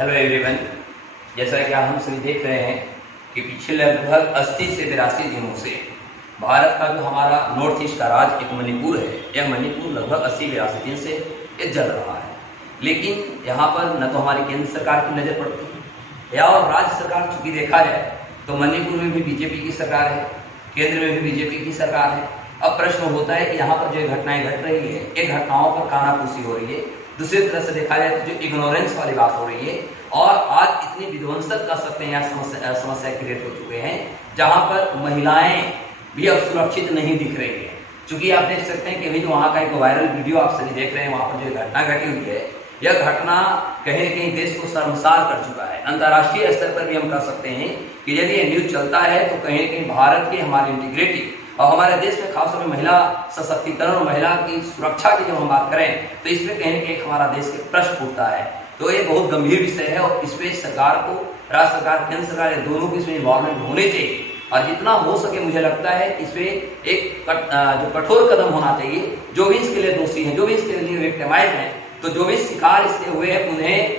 Hello everyone, जैसा कि हम सभी देख रहे हैं कि पिछले लगभग 80 से 82 दिनों से भारत का जो हमारा नॉर्थ ईस्ट का राज्य एक मणिपुर है, यह मणिपुर लगभग 80-82 दिन से ये जल रहा है। लेकिन यहाँ पर न तो हमारी केंद्र सरकार की नज़र पड़ती है या और राज्य सरकार, चूँकि देखा जाए तो मणिपुर में भी बीजेपी की सरकार है, केंद्र में भी बीजेपी की सरकार है। अब प्रश्न होता है कि यहाँ पर जो घटनाएं घट रही है, ये घटनाओं पर कानाफूसी हो रही है। दूसरी तरह से देखा जाए तो जो इग्नोरेंस वाली बात हो रही है, और आज इतनी विध्वंसक कर सकते हैं या समस्या क्रिएट हो चुके हैं जहां पर महिलाएं भी अब सुरक्षित नहीं दिख रही है। चूंकि आप देख सकते हैं कि अभी जो वहाँ का एक वायरल वीडियो आप सभी देख रहे हैं, वहाँ पर जो घटना घटी हुई है, यह घटना कहीं न कहीं देश को शर्मसार कर चुका है। अंतर्राष्ट्रीय स्तर पर भी हम कह सकते हैं कि यदि ये न्यूज चलता है तो कहीं न कहीं भारत की हमारी इंटीग्रिटी और हमारे देश में खासतौर में महिला सशक्तिकरण और महिला की सुरक्षा की जब हम बात करें तो इसमें कहीं न कहीं हमारा देश के प्रश्न उठता है। तो ये बहुत गंभीर विषय है और इसमें सरकार को, राज्य सरकार, केंद्र सरकार, दोनों की इसमें इन्वॉल्वमेंट होने चाहिए और जितना हो सके मुझे लगता है इसमें एक जो कठोर कदम होना चाहिए। जो भी इसके लिए दोषी हैं, जो भी इसके लिए विक्टिमाइज हैं, तो जो भी शिकार इसके हुए हैं उन्हें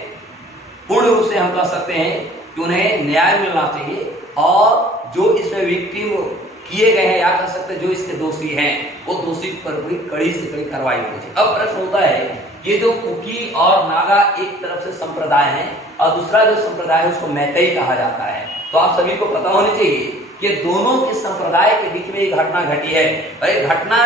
पूर्ण रूप से हम कह सकते हैं कि उन्हें न्याय मिलना चाहिए और जो इसमें विक्टिम किए गए हैं या कह सकते हैं जो इसके दोषी हैं, वो दोषी पर भी कड़ी से कड़ी कार्रवाई होनी चाहिए। अब प्रश्न होता है, ये जो कुकी और नागा एक तरफ से संप्रदाय है और दूसरा जो संप्रदाय है उसको मैतेई कहा जाता है। तो आप सभी को पता होनी चाहिए कि दोनों के संप्रदाय के बीच में एक घटना घटी है और ये घटना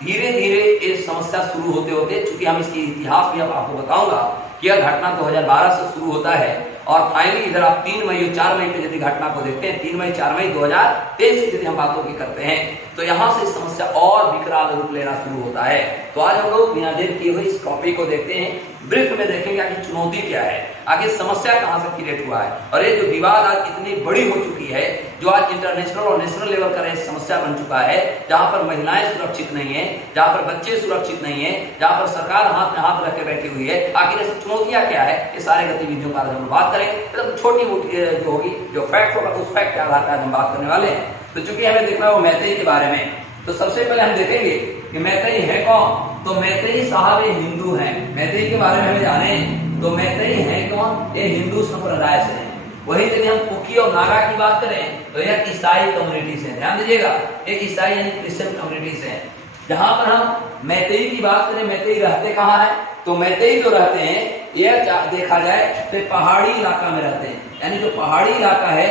धीरे धीरे ये समस्या शुरू होते होते, चूंकि हम इसकी इतिहास भी अब आपको बताऊंगा कि यह घटना 2012 से शुरू होता है और फाइनली इधर आप 3 मई और 4 मई की यदि घटना को देखते हैं, 3 मई 4 मई 2023 की यदि हम बातों की करते हैं तो यहाँ से समस्या और विकराल रूप लेना शुरू होता है। तो आज हम लोग बिना देर किए हुए इस टॉपिक को देखते हैं, ब्रीफ में देखेंगे आखिर चुनौती क्या है, आखिर समस्या कहाँ से क्रिएट हुआ है और ये जो विवाद आज इतनी बड़ी हो चुकी है, जो आज इंटरनेशनल और नेशनल लेवल का समस्या बन चुका है, जहाँ पर महिलाएं सुरक्षित नहीं है, जहाँ पर बच्चे सुरक्षित नहीं है, जहाँ पर सरकार हाथ में हाथ रख के बैठी हुई है, आखिर ऐसी चुनौतियां क्या है, ये सारे गतिविधियों का हम बात करेंगे। मतलब छोटी मोटी जो होगी, जो फैक्ट होगा उस फैक्ट के आधार पर हम बात करने वाले हैं। तो चूंकि हमें देखना हो मैतेई के बारे में, तो सबसे पहले हम देखेंगे कि मैतेई है कौन। तो मैतेई साहब ये हिंदू हैं। मैतेई के बारे में हमें जाने तो मैतेई है कौन, ये हिंदू संप्रदाय से है। वही यदि हम कुकी और नागा की बात करें तो यह ईसाई कम्युनिटी से, ध्यान दीजिएगा, एक ईसाई यानी क्रिश्चियन कम्युनिटी से है। जहां पर हम मैतेई की बात करें, मैतेई रहते कहाँ है, तो मैतेई जो रहते हैं यह देखा जाए तो पहाड़ी इलाका में रहते हैं, यानी जो पहाड़ी इलाका है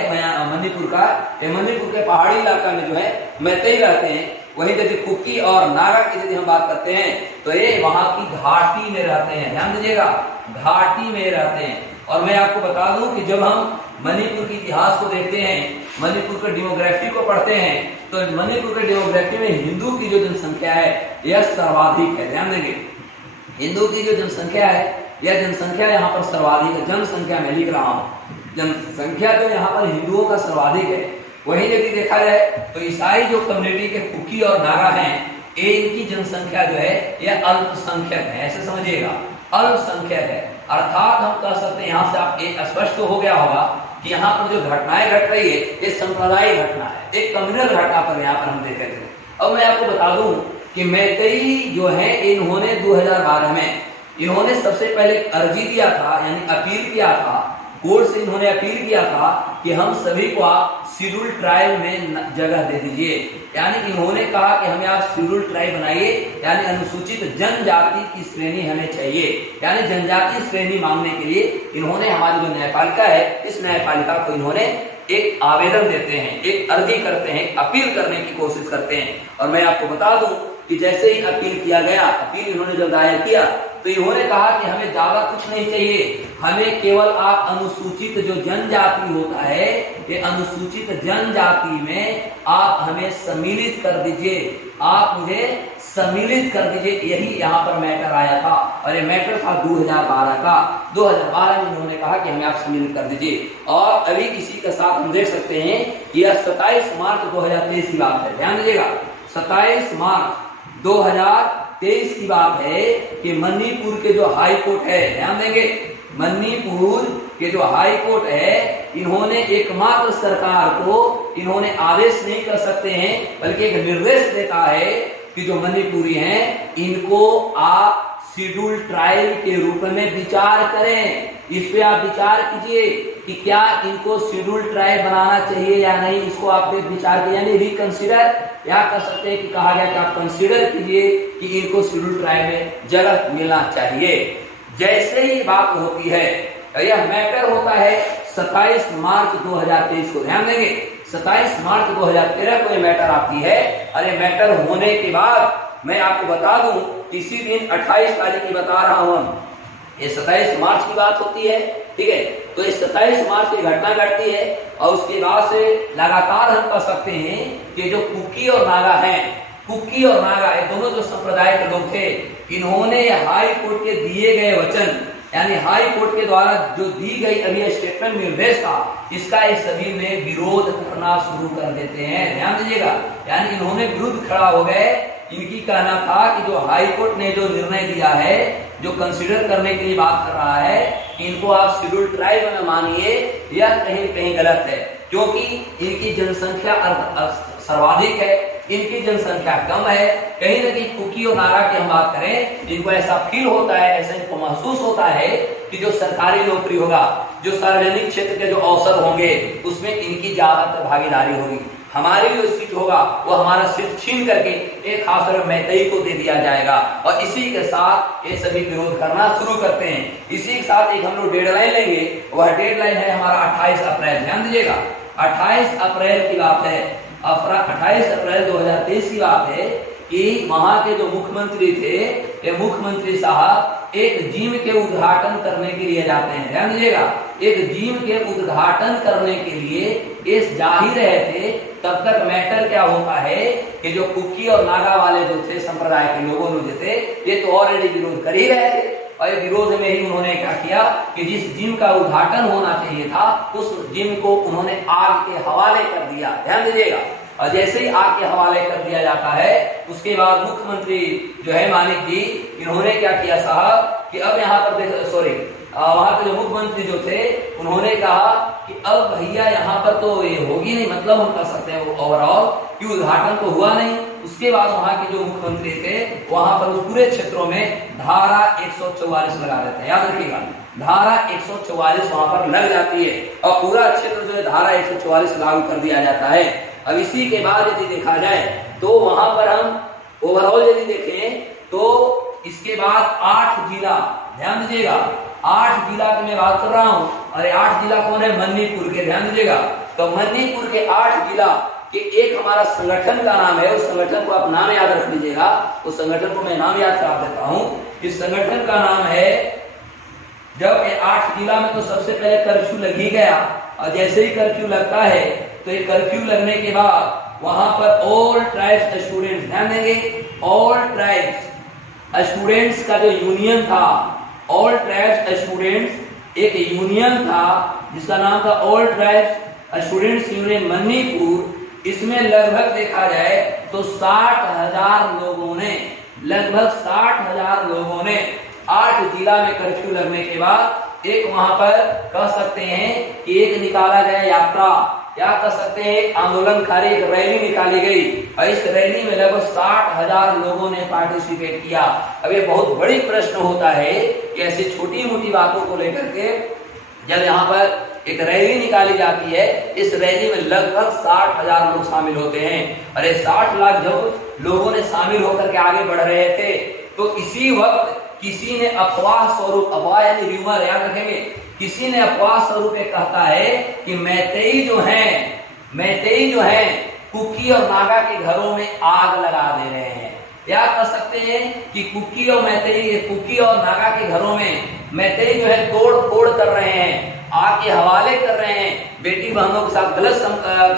मणिपुर का, मणिपुर के पहाड़ी इलाका में जो है मैतेई रहते हैं। वही यदि कुकी और नागा की यदि हम बात करते हैं तो ये वहां की घाटी में रहते हैं, ध्यान दीजिएगा, घाटी में रहते हैं। और मैं आपको बता दूं कि जब हम मणिपुर के इतिहास को देखते हैं, मणिपुर के डेमोग्राफी को पढ़ते हैं, तो मणिपुर के डेमोग्राफी में हिंदू की जो जनसंख्या है यह सर्वाधिक है। ध्यान देंगे, हिंदू की जो जनसंख्या है यह जनसंख्या यहाँ पर सर्वाधिक है। जनसंख्या में लिख रहा हूँ, जनसंख्या जो यहाँ पर हिंदुओं का सर्वाधिक है। वहीं यदि देखा जाए तो ईसाई जो कम्युनिटी के कुकी और नागा हैं, इनकी जनसंख्या जो है यह अल्पसंख्यक है। ऐसे समझिएगा, अल्पसंख्यक है। अर्थात हम कह सकते हैं, यहाँ से आप एक स्पष्ट हो गया होगा कि यहाँ पर जो घटनाएं घट रही है ये सांप्रदायिक घटना है, एक कम्युनल घटना पर यहाँ पर हम देख रहे थे। अब मैं आपको बता दूं कि मैतेई जो है इन्होंने 2012 में इन्होंने सबसे पहले अर्जी दिया था, यानी अपील किया था, कोर्ट से इन्होंने अपील किया था कि हम सभी को आप शेड्यूल ट्राइब में जगह दे दीजिए। यानी इन्होंने कहा कि हमें आप शेड्यूल ट्राइब बनाइए, यानी अनुसूचित जनजाति की श्रेणी हमें चाहिए। यानी जनजाति श्रेणी मांगने के लिए इन्होंने हमारी जो न्यायपालिका है, इस न्यायपालिका को इन्होंने एक आवेदन देते हैं, एक अर्जी करते हैं, अपील करने की कोशिश करते हैं। और मैं आपको बता दूं कि जैसे ही अपील किया गया, अपील इन्होंने जब दायर किया तो इन्होंने कहा कि हमें ज्यादा कुछ नहीं चाहिए, हमें केवल आप अनुसूचित जो जनजाति होता है, ये अनुसूचित जनजाति में आप हमें सम्मिलित कर दीजिए, आप मुझे सम्मिलित कर दीजिए। यही यहाँ पर मैटर आया था और ये मैटर था 2012 का। 2012 में इन्होंने कहा कि हमें आप सम्मिलित कर दीजिए। और अभी इसी के साथ हम देख सकते हैं कि यह 27 मार्च 2023 की बात है। ध्यान दीजिएगा, 27 मार्च 2023 की बात है कि मणिपुर के जो हाई कोर्ट है, ध्यान देंगे, मणिपुर के जो हाई कोर्ट है, इन्होंने एकमात्र सरकार को इन्होंने आदेश नहीं कर सकते हैं, बल्कि एक निर्देश देता है कि जो मणिपुरी हैं इनको आप शेड्यूल ट्राइब के रूप में विचार करें। इस पे आप विचार कीजिए कि क्या इनको शेड्यूल ट्राइब बनाना चाहिए या नहीं, इसको आप विचार कीजिए, यानी रिकंसिडर, या कर सकते हैं कि कहा गया कि आप कंसीडर कीजिए कि इनको शेड्यूल ट्राइब में जगह मिलना चाहिए। जैसे ही बात होती है, यह मैटर होता है 27 मार्च 2023 को, ध्यान देंगे 27 मार्च 2013 को ये मैटर आती है। अरे मैटर होने के बाद मैं आपको बता दूं, इसी दिन 28 तारीख की बता रहा हूं, ये 27 मार्च की बात होती है, ठीक है। तो ये 27 मार्च की घटना घटती है और उसके बाद से लगातार हम कह सकते हैं कि जो कुकी और नागा हैं, कुकी और नागा ये दोनों जो संप्रदाय के लोग थे, इन्होंने हाई कोर्ट के दिए गए वचन, यानी हाई कोर्ट के द्वारा जो दी गई अभी स्टेटमेंट निर्देश था, इसका ये सभी में विरोध करना शुरू कर देते हैं। ध्यान दीजिएगा, यानी इन्होंने विरुद्ध खड़ा हो गए। इनकी कहना था कि जो हाई कोर्ट ने जो निर्णय दिया है, जो कंसीडर करने के लिए बात कर रहा है, इनको आप शेड्यूल ट्राइब में मानिए, यह कहीं कहीं गलत है, क्योंकि इनकी जनसंख्या सर्वाधिक है, इनकी जनसंख्या कम है। कहीं ना कहीं कुकी और नागा की हम बात करें, इनको ऐसा फील होता है, ऐसा इनको महसूस होता है कि जो सरकारी नौकरी होगा, जो सार्वजनिक क्षेत्र के जो अवसर होंगे, उसमें इनकी ज्यादातर भागीदारी होगी। हमारी जो सीट होगा वो हमारा सीट छीन करके एक खास तरह मैतई को दे दिया जाएगा, और इसी के साथ ये सभी विरोध करना शुरू करते हैं। इसी के साथ एक हम लोग डेडलाइन लेंगे, वह डेडलाइन है हमारा 28 अप्रैल। ध्यान दीजिएगा, 28 अप्रैल की बात है, 28 अप्रैल 2023 की बात है कि वहां के जो मुख्यमंत्री थे, ये मुख्यमंत्री साहब एक जिम के उद्घाटन करने के लिए जाते हैं। ध्यान दीजिएगा, एक जिम के उद्घाटन करने के लिए इस जा ही रहे थे, तब तक मैटर क्या होता है कि जो कुकी और नागा वाले जो थे संप्रदाय के लोगों जो थे, ये तो ऑलरेडी विरोध कर ही रहे थे, और विरोध में ही उन्होंने क्या किया कि जिस जिम का उद्घाटन होना चाहिए था, उस जिम को उन्होंने आग के हवाले कर दिया। ध्यान दीजिएगा, और जैसे ही आग के हवाले कर दिया जाता है, उसके बाद मुख्यमंत्री जो है मानिक जी, इन्होंने क्या किया साहब कि अब यहाँ पर वहां के जो मुख्यमंत्री जो थे, उन्होंने कहा कि अब भैया यहाँ पर तो ये होगी नहीं, मतलब हम कह सकते हैं वो ओवरऑल कि उद्घाटन तो हुआ नहीं। उसके बाद वहां के जो मुख्यमंत्री थे, वहां पर पूरे क्षेत्रों में धारा 144 लगा देते हैं। याद रखिएगा, धारा 144 वहां पर लग जाती है और पूरा क्षेत्र जो है धारा 144 लागू कर दिया जाता है। अब इसी के बाद यदि देखा जाए तो वहां पर हम ओवरऑल यदि देखें तो इसके बाद 8 जिला, ध्यान दीजिएगा 8 जिला की मैं बात कर रहा हूं, और 8 जिला कौन है, मणिपुर के। ध्यान दीजिएगा, तो मणिपुर के 8 जिला के एक हमारा संगठन का नाम है, उस संगठन को आप नाम याद रख लीजिएगा, उस संगठन को मैं नाम याद करा देता हूं। इस संगठन का नाम है, जब 8 जिला में तो सबसे पहले कर्फ्यू लग ही गया, और जैसे ही कर्फ्यू लगता है तो ये कर्फ्यू लगने के बाद वहां पर ऑल ट्राइब्स स्टूडेंट्स, ध्यान देंगे, ऑल ट्राइब्स स्टूडेंट्स का जो यूनियन था, ऑल ट्राइब्स स्टूडेंट्स एक यूनियन था जिसका नाम था all tribes students union Manipur. इसमें लगभग देखा जाए तो 60,000 लोगों ने, लगभग 60,000 लोगों ने 8 जिला में कर्फ्यू लगने के बाद एक वहां पर कह सकते हैं कि एक निकाला गया यात्रा, या कह सकते हैं एक आंदोलनकारी, एक रैली निकाली गई, और इस रैली में लगभग 60,000 लोगों ने पार्टिसिपेट किया। अब ये बहुत बड़ी प्रश्न होता है कि ऐसी छोटी मोटी बातों को लेकर के जब यहाँ पर एक रैली निकाली जाती है, इस रैली में लगभग 60,000 लोग शामिल होते हैं। अरे 60 लाख जब लोगों ने शामिल होकर के आगे बढ़ रहे थे, तो इसी वक्त किसी ने अफवाह स्वरूप, अफवाह यानी र्यूमर, याद रखेंगे, किसी ने अफवाह स्वरूप कहता है कि मैतेई जो है कुकी और नागा के घरों में आग लगा दे रहे हैं, या कह सकते हैं कि कुकी और मैतेई, कुकी और नागा के घरों में मैतेई जो है तोड़ फोड़ कर रहे हैं, आग के हवाले कर रहे हैं, बेटी बहनों के साथ गलत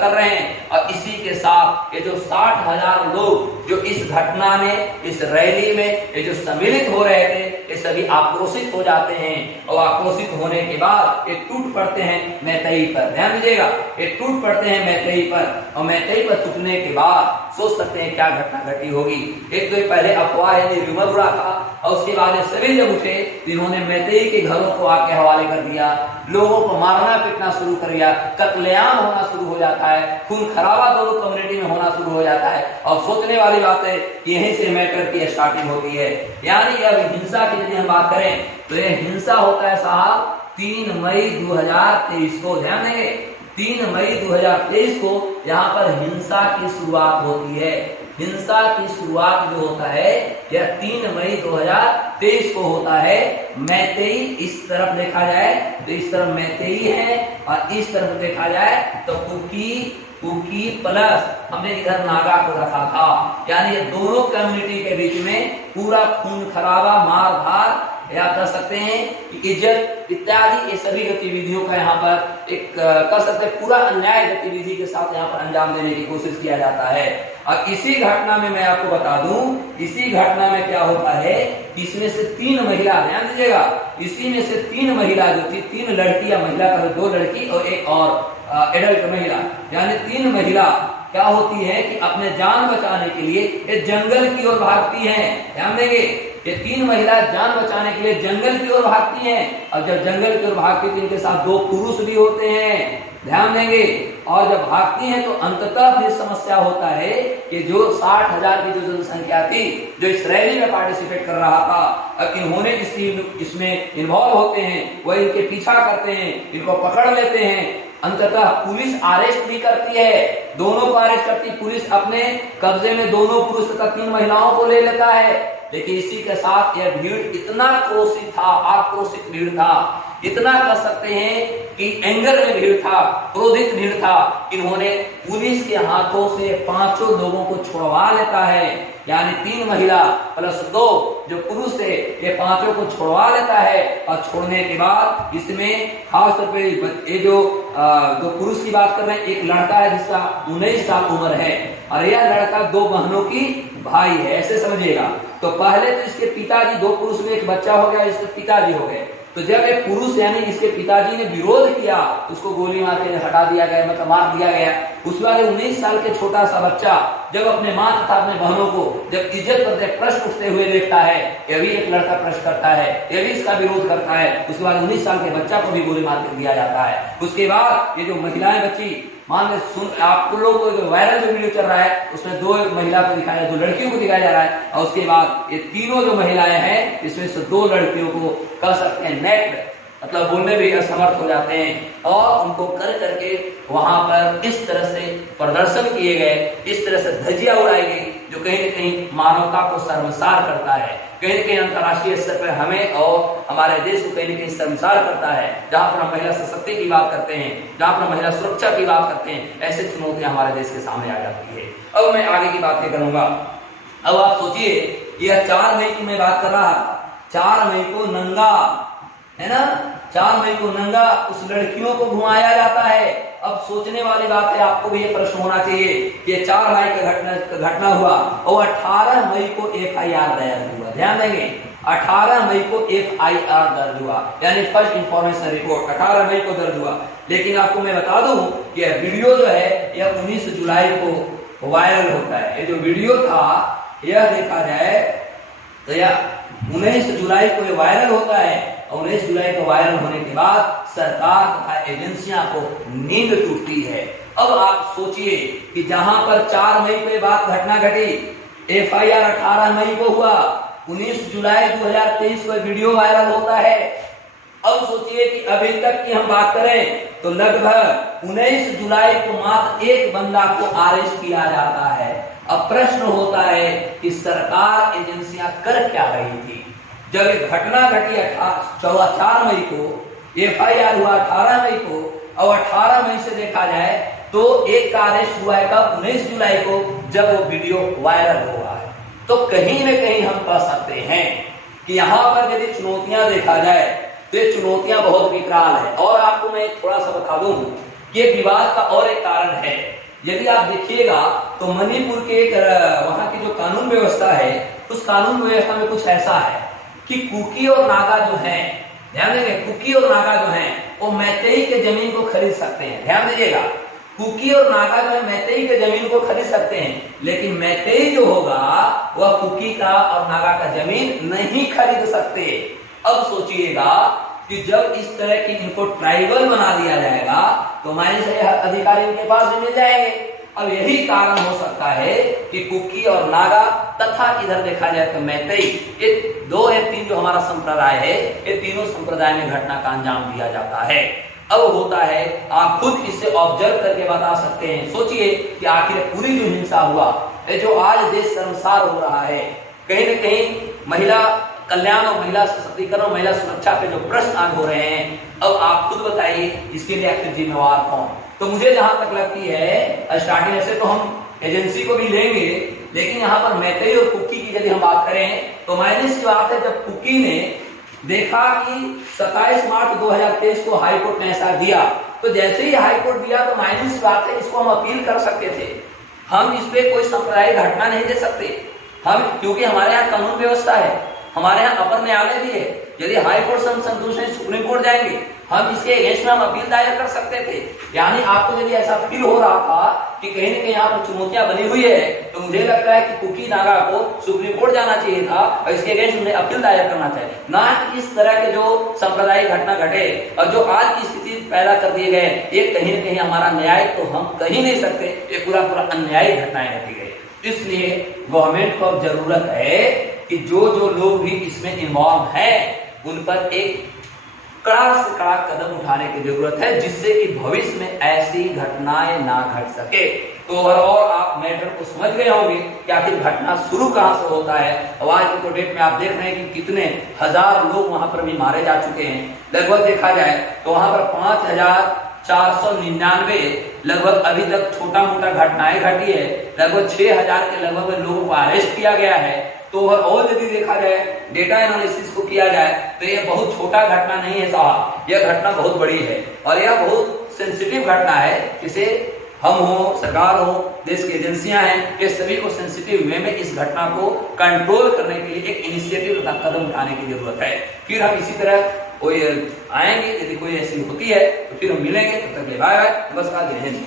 कर रहे हैं। और इसी के साथ ये जो 60,000 लोग जो इस घटना में, इस रैली में ये जो सम्मिलित हो रहे थे, ये सभी आक्रोशित हो जाते हैं, और आक्रोशित होने के बाद ये टूट पड़ते हैं मैतेई पर। ध्यान दीजिएगा, ये टूट पड़ते हैं मैतेई पर, और मैतेई पर टूटने के बाद सोच सकते हैं क्या घटना घटी होगी। एक तो ये पहले अफवाह यानी रूमर उड़ा था, और उसके बाद ये सभी जब उठे तो इन्होंने मैतेई के घरों को आके हवाले कर दिया, लोगों को मारना पीटना शुरू कर दिया, कत्लेआम होना शुरू हो जाता है, खून खराबा दोनों कम्युनिटी में होना शुरू हो जाता है। और सोचने वाली बात है कि यहीं से मैटर की स्टार्टिंग होती है। यानी अब हिंसा की यदि हम बात करें तो यह हिंसा होता है साहब 3 मई 2023 को। ध्यान देंगे 3 मई 2023 को यहाँ पर हिंसा की शुरुआत होती है। हिंसा की शुरुआत जो होता है यह 3 मई 2023 को होता है। मैतेई इस तरफ देखा जाए तो इस तरफ मैतेई है, और इस तरफ देखा जाए तो कुकी प्लस हमने इधर नागा को रखा था। यानी ये दोनों कम्युनिटी के बीच में पूरा खून खराबा, मार धार, या कह सकते हैं कि इज्जत इत्यादि ये सभी गतिविधियों का यहाँ पर एक कह सकते हैं पूरा अन्याय गतिविधि के साथ यहाँ पर अंजाम देने की कोशिश किया जाता है। और इसी घटना में मैं आपको बता दूं, इसी घटना में क्या होता है, इसमें से 3 महिला, ध्यान दीजिएगा, इसी में से 3 महिला जो थी, 3 लड़की या महिला का 2 लड़की और एक और एडल्ट महिला, यानी 3 महिला क्या होती है कि अपने जान बचाने के लिए ये जंगल की ओर भागती हैं। ध्यान देंगे ये 3 महिला जान बचाने के लिए जंगल की ओर भागती हैं, और जब जंगल की ओर भागती है तो इनके साथ 2 पुरुष भी होते हैं। ध्यान देंगे, और जब भागती हैं तो अंततः फिर समस्या होता है कि जो 60,000 की जो जनसंख्या थी जो इस रैली में पार्टिसिपेट कर रहा था, अब इन्होंने इसमें इन्वॉल्व होते हैं, वह इनके पीछा करते हैं, इनको पकड़ लेते हैं। अंततः पुलिस अरेस्ट भी करती है, दोनों को अरेस्ट करती पुलिस, अपने कब्जे में दोनों पुरुष तथा 3 महिलाओं को ले लेता है। लेकिन इसी के साथ यह भीड़ इतना क्रोशित था, आक्रोशित भीड़ था, इतना कह सकते हैं कि एंगर में भीड़ था, क्रोधित भीड़ था, इन्होंने पुलिस के हाथों से 5 लोगों को छुड़वा लेता है। यानी 3 महिला प्लस 2 जो पुरुष थे, ये 5 को छुड़वा लेता है। और छोड़ने के बाद इसमें खास तौर पे ये जो पुरुष की बात कर रहे हैं, एक लड़का है जिसका 19 साल उम्र है, और यह लड़का 2 बहनों की भाई है, ऐसे समझिएगा। तो पहले तो इसके पिताजी, 2 पुरुष में एक बच्चा हो गया, इसके पिताजी हो गए। तो जब एक पुरुष यानी इसके पिताजी ने विरोध किया, उसको गोली मार के हटा दिया गया, मतलब मार दिया गया। उस वाले 19 साल के छोटा सा बच्चा जब अपने माँ तथा अपने बहनों को जब इज्जत करते प्रश्न उठते हुए देखता है, यह भी एक लड़का प्रश्न करता है, यह भी इसका विरोध करता है, उसके बाद 19 साल के बच्चा को भी गोली मार कर दिया जाता है। उसके बाद ये जो महिलाएं बची, मान ले सुन आप लोगों को वायरल जो वीडियो चल रहा है उसमें 2 महिला को दिखाया, 2 लड़कियों को दिखाया जा रहा है, और उसके बाद ये तीनों जो महिलाएं हैं इसमें से 2 लड़कियों को कह सकते हैं नेक्ड, मतलब बोलने भी असमर्थ हो जाते हैं, और उनको कर करके वहां पर इस तरह से प्रदर्शन किए गए, इस तरह से धज्जियां उड़ाई गई, जो कहीं न कहीं मानवता को शर्मसार करता है, कहीं न कहीं अंतर्राष्ट्रीय स्तर पर हमें और हमारे देश को कहीं न कहीं शर्मसार करता है। जहां पर हम महिला सशक्ति की बात करते हैं, जहां पर महिला सुरक्षा की बात करते हैं, ऐसे चुनौतियां हमारे देश के सामने आ जाती है। अब मैं आगे की बातें करूंगा। अब आप सोचिए, यह 4 मई की मैं बात कर रहा था, 4 मई को नंगा है ना, 4 मई को नंगा उस लड़कियों को घुमाया जाता है। अब सोचने वाली बात है, आपको भी ये प्रश्न होना चाहिए कि 4 मई का घटना हुआ और 18 मई को FIR दर्ज हुआ। ध्यान देंगे 18 मई को FIR दर्ज हुआ, यानी फर्स्ट इंफॉर्मेशन रिपोर्ट 18 मई को दर्ज हुआ। लेकिन आपको मैं बता दूं कि यह वीडियो जो है यह 19 जुलाई को वायरल होता है। ये जो वीडियो था यह देखा जाए तो यह 19 जुलाई को ये वायरल होता है, और 19 जुलाई को वायरल होने के बाद सरकार तथा एजेंसियां को नींद टूटती है। अब आप सोचिए कि जहां पर 4 मई को बात घटना घटी, FIR 18 मई को हुआ, 19 जुलाई 2023 को वीडियो वायरल होता है। अब सोचिए कि अभी तक की हम बात करें तो लगभग 19 जुलाई को मात्र एक बंदा को अरेस्ट किया जाता है। अब प्रश्न होता है कि सरकार एजेंसियां कर क्या रही थी जब एक घटना घटी 4 मई को, FIR हुआ 18 मई को, और 18 मई से देखा जाए तो एक का अरेस्ट हुआ है कब, 19 जुलाई को, जब वो वीडियो वायरल हुआ है। तो कहीं न कहीं हम कह सकते हैं कि यहाँ पर यदि चुनौतियां देखा जाए तो ये चुनौतियां बहुत विकराल है। और आपको मैं थोड़ा सा बता दूं, ये विवाद का और एक कारण है। यदि आप देखिएगा तो मणिपुर के एक वहां की जो कानून व्यवस्था है, उस कानून व्यवस्था में कुछ ऐसा है कि कुकी और नागा जो हैं, ध्यान देंगे, कुकी और नागा जो हैं वो मैतेई के जमीन को खरीद सकते हैं। ध्यान दीजिएगा, कुकी और नागा जो है मैतेई के जमीन को खरीद सकते हैं, लेकिन मैतेई जो होगा वह कुकी का और नागा का जमीन नहीं खरीद सकते। अब सोचिएगा कि जब इस तरह की इनको ट्राइबल बना दिया जाएगा तो माइनस अधिकार इनके पास भी मिल जाएंगे। अब यही कारण हो सकता है कि कुकी और नागा तथा इधर देखा जाए तो मैतेई, ये 2 या 3 जो हमारा संप्रदाय है, ये तीनों संप्रदाय में घटना का अंजाम दिया जाता है। अब होता है, आप खुद इसे ऑब्जर्व करके बता सकते हैं। सोचिए कि आखिर पूरी जो हिंसा हुआ, जो आज देश शर्मसार हो रहा है, कहीं न कहीं महिला कल्याण और महिला सशक्तिकरण और महिला सुरक्षा पे जो प्रश्न आज हो रहे हैं, अब आप खुद बताइए इसके लिए आखिर जिम्मेवार कौन? तो मुझे जहां तक लगती है, स्टार्टिंग से तो हम एजेंसी को भी लेंगे, लेकिन यहाँ पर मैतेई और कुकी की यदि हम बात करें तो माइनस की बात है, जब कुकी ने देखा कि 27 मार्च 2023 को हाईकोर्ट ने ऐसा दिया, तो जैसे ही हाईकोर्ट दिया तो माइनस की बात है, इसको हम अपील कर सकते थे। हम इस पे कोई सांप्रदायिक घटना नहीं दे सकते हम, क्योंकि हमारे यहाँ कानून व्यवस्था है, हमारे यहाँ अपर न्यायालय भी है। यदि हाईकोर्ट से हम संतुष्ट हैं, सुप्रीम कोर्ट जाएंगे, हम इसके अगेंस्ट में हम अपील दायर कर सकते थे। यानी आपको यदि ऐसा फील हो रहा था कि कहीं न कहीं यहाँ पर चुनौतियां बनी हुई है, तो मुझे लगता है कि कुकी नागा को सुप्रीम कोर्ट जाना चाहिए था और इसके अगेंस्ट उन्हें अपील दायर करना चाहिए, ना कि इस तरह के जो सांप्रदायिक घटना घटे और जो आज की स्थिति पैदा कर दिए गए, ये कहीं न कहीं हमारा न्याय तो हम कहीं नहीं सकते, ये पूरा अन्यायी घटनाएं घटी गई। इसलिए गवर्नमेंट को अब जरूरत है कि जो लोग भी इसमें इन्वॉल्व हैं, उन पर एक कड़ा से कड़ा कदम उठाने की जरूरत है, जिससे कि भविष्य में ऐसी घटनाएं ना घट सके। तो और आप मैटर को समझ गए होंगे कि आखिर घटना शुरू कहां से होता है। आज की डेट में आप देख रहे हैं कि कितने हजार लोग वहां पर भी मारे जा चुके हैं। लगभग देखा जाए तो वहां पर 5499 लगभग अभी तक छोटा मोटा घटनाएं घटी है। लगभग 6000 के लगभग लोगों को अरेस्ट किया गया है। तो और यदि देखा जाए, डेटा एनालिसिस को किया जाए, तो यह बहुत छोटा घटना नहीं है साहब, यह घटना बहुत बड़ी है और यह बहुत सेंसिटिव घटना है, जिसे हम हो, सरकार हो, देश की एजेंसियां हैं, ये सभी को सेंसिटिव वे में इस घटना को कंट्रोल करने के लिए एक इनिशिएटिव तथा कदम उठाने की जरूरत है। फिर हम इसी तरह कोई आएंगे, यदि कोई ऐसी होती है तो फिर हम मिलेंगे। तब तक बाय बाय, नमस्कार, जय हिंद।